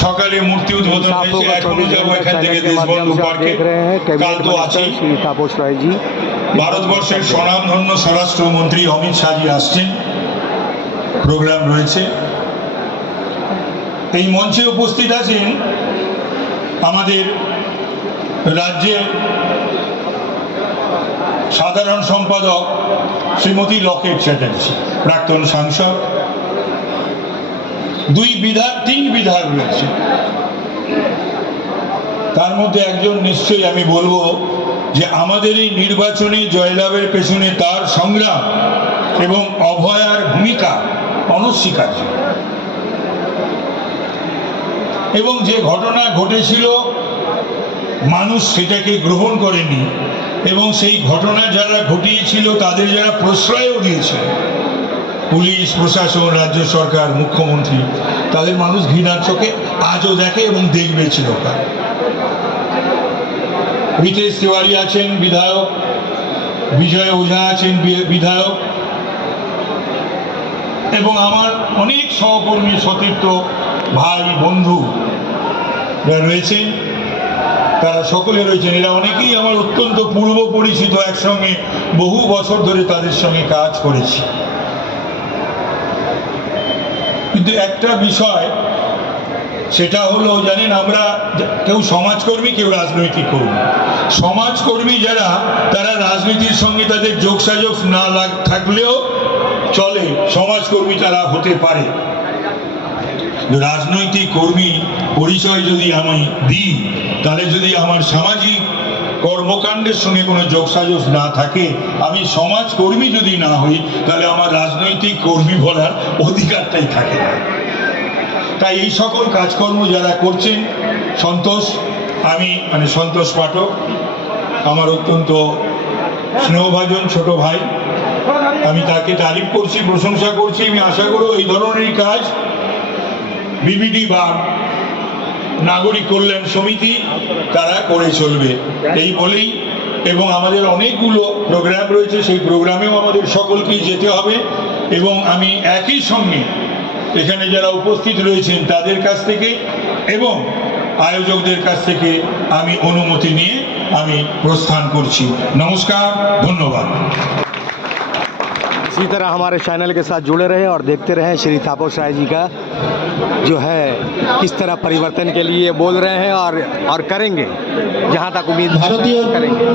সকালে মূর্তি উদ্বোধন হয়েছে, এখনো যাবো এখান থেকে দেশবন্ধু পার্কে, কাল তো আছেই। ভারতবর্ষের স্বনামধন্য স্বরাষ্ট্রমন্ত্রী অমিত শাহজি আসছেন, প্রোগ্রাম রয়েছে। এই মঞ্চে উপস্থিত আছেন আমাদের রাজ্যের সাধারণ সম্পাদক শ্রীমতী লকেট চ্যাটার্জি, প্রাক্তন সাংসদ, তিন বিধায়ক রয়েছে। তার মধ্যে একজন নিশ্চয়ই আমি বলবো যে আমাদের এই নির্বাচনে জয়লাভের পেছনে তার সংগ্রাম এবং অভয়ার ভূমিকা অনস্বীকার্য। এবং যে ঘটনা ঘটেছিল মানুষ সেটাকে গ্রহণ করেনি, এবং সেই ঘটনা যারা ঘটিয়েছিল তাদের যারা প্রশ্রয়ও দিয়েছিল, পুলিশ প্রশাসন, রাজ্য সরকার, মুখ্যমন্ত্রী, তাদের মানুষ ঘৃণার চোখে আজও দেখে এবং দেখবে চিরকাল। রিতেশ তিওয়ারি আছেন বিধায়ক, বিজয় ওঝা আছেন বিধায়ক, এবং আমার অনেক সহকর্মী সতীর্থ ভাই বন্ধু যারা রয়েছেন, তারা সকলে রয়েছেন। এরা অনেকেই আমার অত্যন্ত পূর্ব পরিচিত, একসঙ্গে বহু বছর ধরে তাদের সঙ্গে কাজ করেছি। কিন্তু একটা বিষয়, সেটা হলো জানেন, আমরা কেউ সমাজকর্মী, কেউ রাজনৈতিক কর্মী। সমাজকর্মী যারা, তারা রাজনীতির সঙ্গে তাদের যোগসাযোগ না থাকলেও চলে, সমাজকর্মী তারা হতে পারে। রাজনৈতিক কর্মী পরিচয় যদি আমি দিই, তাহলে যদি আমার সামাজিক কর্মকাণ্ডের সঙ্গে কোনো যোগসাযোগ না থাকে, আমি সমাজকর্মী যদি না হই, তাহলে আমার রাজনৈতিক কর্মী বলার অধিকারটাই থাকে না। তাই এই সকল কাজকর্ম যারা করছেন, সন্তোষ পাঠক আমার অত্যন্ত স্নেহভাজন ছোট ভাই, আমি তাকে তারিফ করছি, প্রশংসা করছি। আমি আশা করব এই ধরনের কাজ বিবিডি বা নাগরিক কল্যাণ সমিতি তারা করে চলবে, এই বলেই। এবং আমাদের অনেকগুলো প্রোগ্রাম রয়েছে, সেই প্রোগ্রামেও আমাদের সকলকেই যেতে হবে। এবং আমি একই সঙ্গে এখানে যারা উপস্থিত রয়েছেন তাদের কাছ থেকে এবং আয়োজকদের কাছ থেকে আমি অনুমতি নিয়ে আমি প্রস্থান করছি। নমস্কার, ধন্যবাদ। इसी तरह हमारे चैनल के साथ जुड़े रहें और देखते रहें श्री तापस राय जी का जो है किस तरह परिवर्तन के लिए बोल रहे हैं और करेंगे, जहां तक उम्मीद करेंगे।